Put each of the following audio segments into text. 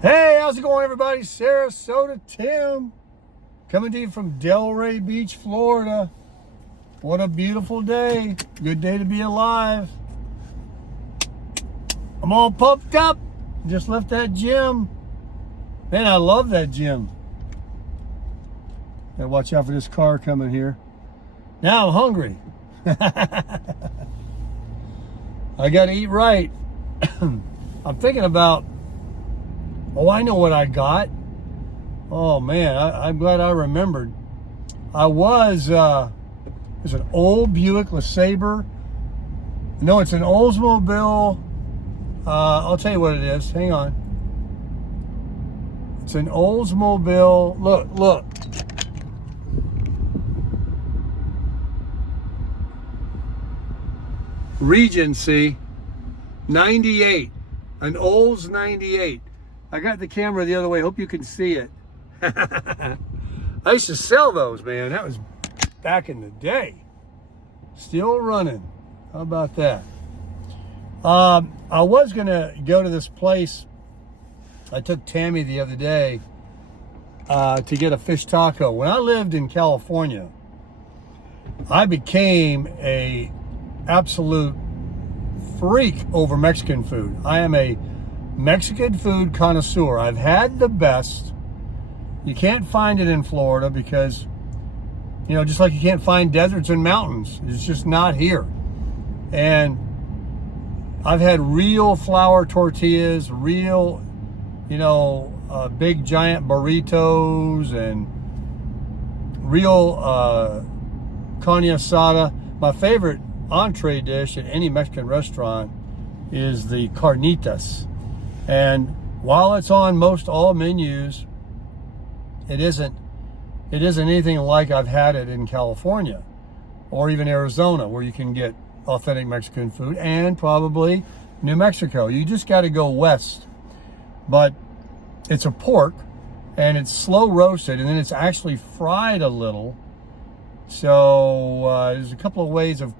Hey, how's it going, everybody? Sarasota Tim coming to you from Delray Beach, Florida. What a beautiful day. Good day to be alive. I'm all pumped up. Just left that gym. Man, I love that gym. Gotta watch out for this car coming here. Now I'm hungry. I gotta eat right. I'm thinking about, oh, I know what I got. Oh man, I'm glad I remembered. It's an old Buick LeSabre. No, it's an Oldsmobile. I'll tell you what it is. Hang on. It's an Oldsmobile. Look. Regency 98. An Olds 98. I got the camera the other way. Hope you can see it. I used to sell those, man. That was back in the day. Still running. How about that? I was going to go to this place. I took Tammy the other day to get a fish taco. When I lived in California, I became a absolute freak over Mexican food. I am a Mexican food connoisseur. I've had the best. You can't find it in Florida because, just like you can't find deserts and mountains. It's just not here. And I've had real flour tortillas, real, big giant burritos, and real carne asada. My favorite entree dish at any Mexican restaurant is the carnitas. And while it's on most all menus, it isn't anything like I've had it in California or even Arizona, where you can get authentic Mexican food, and probably New Mexico. You just got to go west. But it's a pork, and it's slow roasted, and then it's actually fried a little. So there's a couple of ways of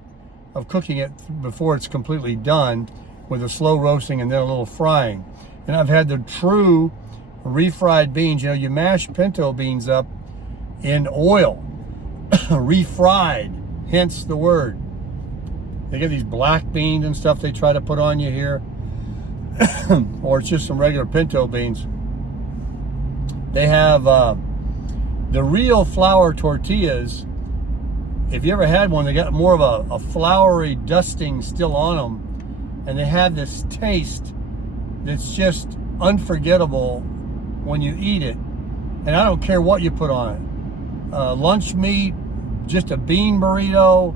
cooking it before it's completely done, with a slow roasting and then a little frying. And I've had the true refried beans. You mash pinto beans up in oil, refried, hence the word. They get these black beans and stuff they try to put on you here, or it's just some regular pinto beans. They have the real flour tortillas. If you ever had one, they got more of a floury dusting still on them, and they have this taste that's just unforgettable when you eat it. And I don't care what you put on it. Lunch meat, just a bean burrito,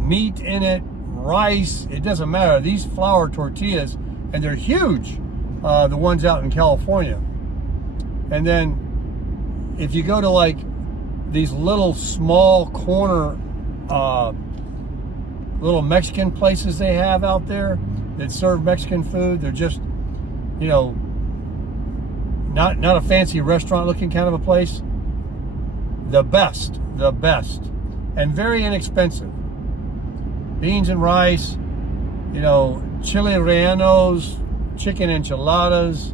meat in it, rice, it doesn't matter. These flour tortillas, and they're huge, the ones out in California. And then if you go to like these little small corner little Mexican places they have out there that serve Mexican food, they're just, not a fancy restaurant looking kind of a place. The best, and very inexpensive. Beans and rice, chili rellenos, chicken enchiladas.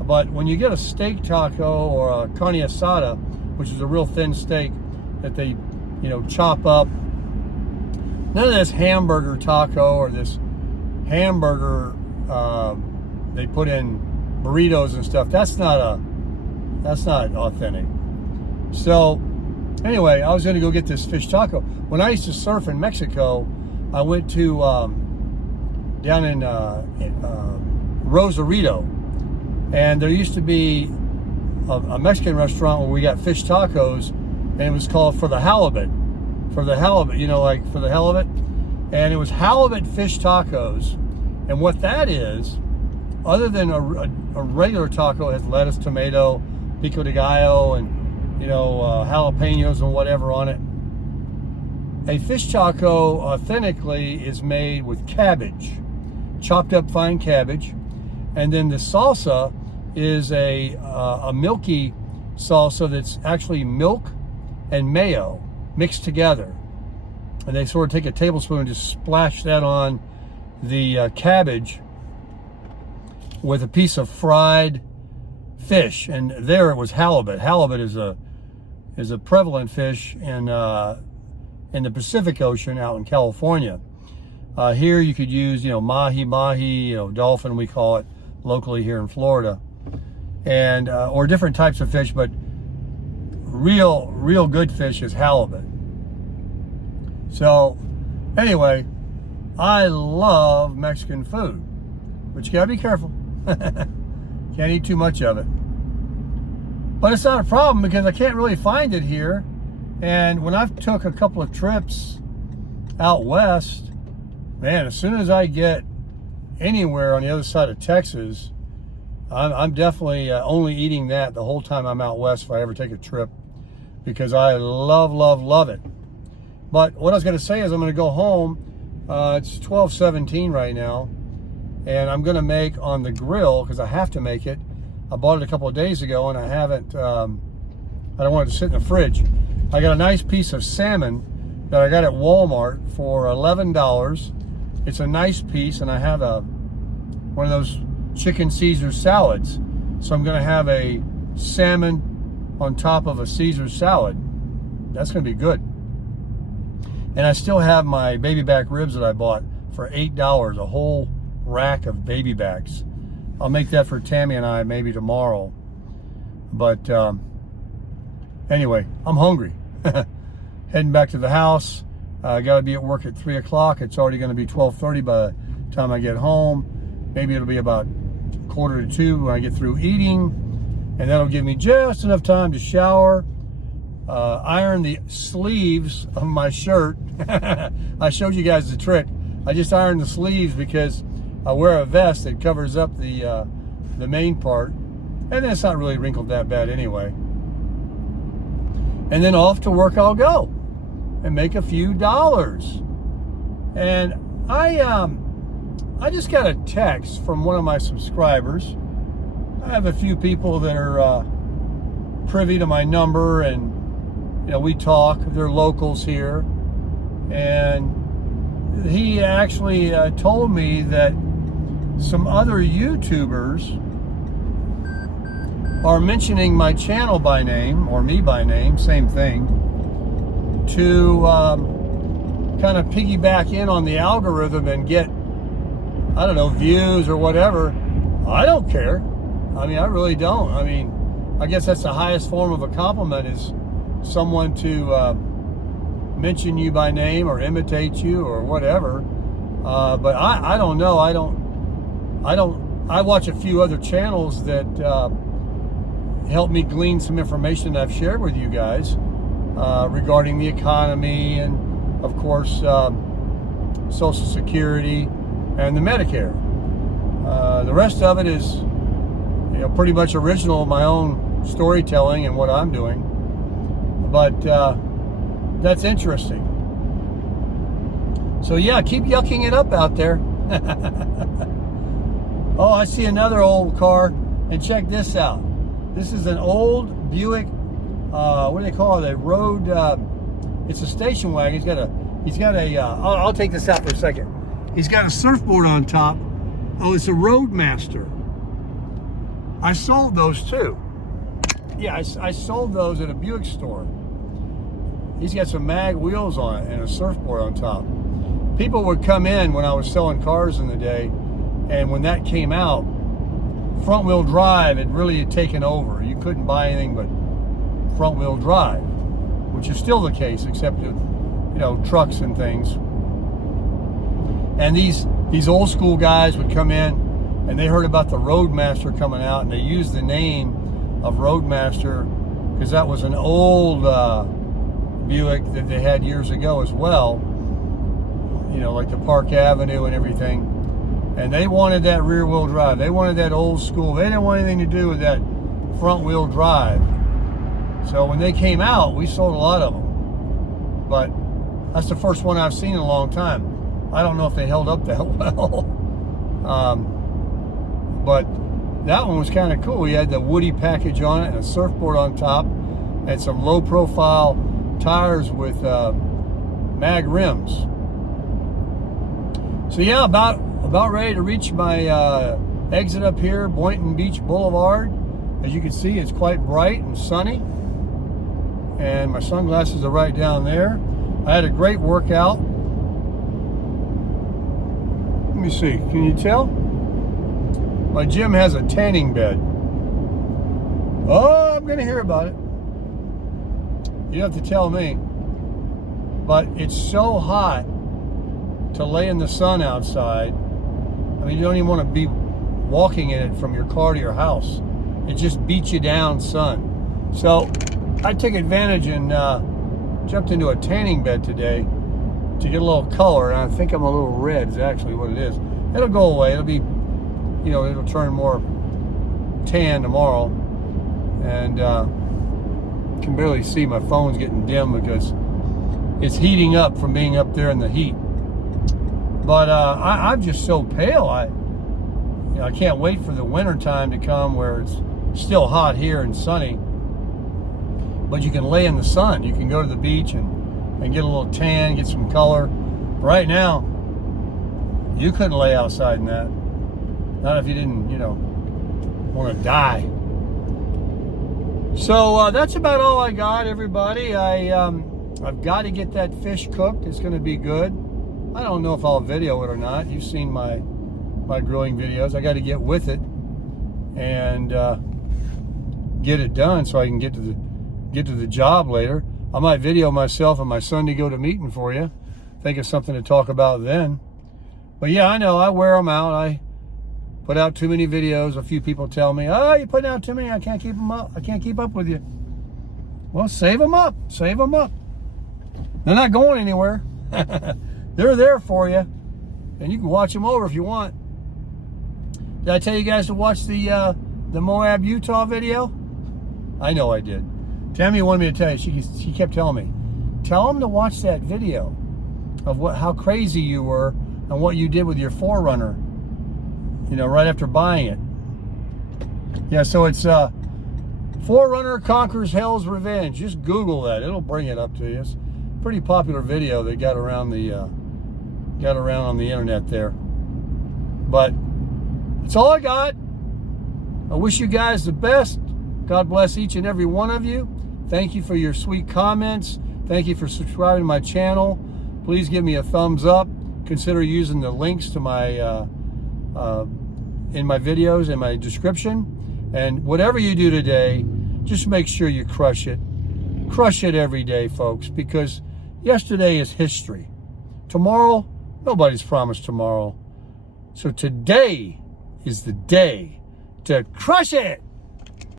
But when you get a steak taco or a carne asada, which is a real thin steak that they, chop up, none of this hamburger taco or this hamburger they put in burritos and stuff. That's not authentic. So anyway, I was going to go get this fish taco. When I used to surf in Mexico, I went to down in Rosarito, and there used to be a Mexican restaurant where we got fish tacos, and it was called For the Halibut, like for the halibut. And it was halibut fish tacos. And what that is, other than a regular taco, has lettuce, tomato, pico de gallo, and jalapenos and whatever on it. A fish taco authentically is made with cabbage, chopped up fine cabbage, and then the salsa is a milky salsa that's actually milk and mayo mixed together. And they sort of take a tablespoon and just splash that on the cabbage with a piece of fried fish, and there it was halibut. Halibut is a prevalent fish in the Pacific Ocean out in California. Here you could use, mahi, dolphin we call it locally here in Florida, and or different types of fish, but real good fish is halibut. So anyway, I love Mexican food, but you gotta be careful. Can't eat too much of it. But it's not a problem because I can't really find it here. And when I've took a couple of trips out west, man, as soon as I get anywhere on the other side of Texas, I'm definitely only eating that the whole time I'm out west if I ever take a trip, because I love it. But what I was going to say is I'm going to go home. It's 12:17 right now, and I'm going to make on the grill, because I have to make it. I bought it a couple of days ago, and I haven't, I don't want it to sit in the fridge. I got a nice piece of salmon that I got at Walmart for $11. It's a nice piece, and I have one of those chicken Caesar salads. So I'm going to have a salmon on top of a Caesar salad. That's going to be good. And I still have my baby back ribs that I bought for $8, a whole rack of baby backs. I'll make that for Tammy and I maybe tomorrow. But anyway, I'm hungry. Heading back to the house. I got to be at work at 3 o'clock. It's already going to be 12:30 by the time I get home. Maybe it'll be about 1:45 when I get through eating. And that'll give me just enough time to shower, iron the sleeves of my shirt. I showed you guys the trick. I just ironed the sleeves because I wear a vest that covers up the main part, and it's not really wrinkled that bad anyway. And then off to work I'll go and make a few dollars. And I just got a text from one of my subscribers. I have a few people that are privy to my number, and we talk. They're locals here, and he actually told me that some other YouTubers are mentioning my channel by name, or me by name, same thing, to kind of piggyback in on the algorithm and get, I don't know, views or whatever. I don't care. I mean, I really don't. I mean, I guess that's the highest form of a compliment, is someone to mention you by name or imitate you or whatever. But I don't know. I watch a few other channels that help me glean some information that I've shared with you guys regarding the economy and, of course, Social Security and the Medicare. The rest of it is, pretty much original, my own storytelling and what I'm doing. But that's interesting. So yeah, keep yucking it up out there. Oh, I see another old car, and check this out. This is an old Buick. What do they call it? A road. It's a station wagon. He's got a. I'll take this out for a second. He's got a surfboard on top. Oh, it's a Roadmaster. I sold those too. Yeah, I sold those at a Buick store. He's got some mag wheels on it and a surfboard on top. People would come in when I was selling cars in the day, and when that came out, front wheel drive had really taken over. You couldn't buy anything but front wheel drive, which is still the case, except with, trucks and things. And these old school guys would come in, and they heard about the Roadmaster coming out, and they used the name of Roadmaster because that was an old Buick that they had years ago as well, like the Park Avenue and everything. And they wanted that rear wheel drive. They wanted that old school. They didn't want anything to do with that front wheel drive. So when they came out, we sold a lot of them. But that's the first one I've seen in a long time. I don't know if they held up that well. But that one was kind of cool. He had the Woody package on it and a surfboard on top, and some low profile tires with mag rims. So yeah, about ready to reach my exit up here, Boynton Beach Boulevard. As you can see, it's quite bright and sunny. And my sunglasses are right down there. I had a great workout. Let me see, can you tell? My gym has a tanning bed. Oh, I'm gonna hear about it. You have to tell me. But it's so hot to lay in the sun outside. I mean, you don't even want to be walking in it from your car to your house. It just beats you down, sun. So I took advantage and jumped into a tanning bed today to get a little color, and I think I'm a little red is actually what it is. It'll go away. It'll be, you know, it'll turn more tan tomorrow. And can barely see. My phone's getting dim because it's heating up from being up there in the heat. But I'm just so pale. I can't wait for the winter time to come where it's still hot here and sunny. But you can lay in the sun. You can go to the beach and get a little tan, get some color. Right now, you couldn't lay outside in that. Not if you didn't, you know, want to die. So that's about all I got, everybody. I've got to get that fish cooked. It's going to be good. I don't know if I'll video it or not. You've seen my grilling videos. I got to get with it and get it done so I can get to the job later. I might video myself and my Sunday go to meeting for you. Think of something to talk about then. But yeah, I know I wear them out. I put out too many videos. A few people tell me, "Oh, you're putting out too many. I can't keep them up. I can't keep up with you." Well, save them up. Save them up. They're not going anywhere. They're there for you, and you can watch them over if you want. Did I tell you guys to watch the Moab, Utah video? I know I did. Tammy wanted me to tell you. She kept telling me, tell them to watch that video of how crazy you were and what you did with your 4Runner. You know, right after buying it. Yeah, so it's 4Runner Conquers Hell's Revenge. Just Google that; it'll bring it up to you. It's a pretty popular video that got around on the internet there. But that's all I got. I wish you guys the best. God bless each and every one of you. Thank you for your sweet comments. Thank you for subscribing to my channel. Please give me a thumbs up. Consider using the links to my in my videos in my description. And whatever you do today, just make sure you crush it. Crush it every day, folks, because yesterday is history. Tomorrow, nobody's promised tomorrow. So today is the day to crush it.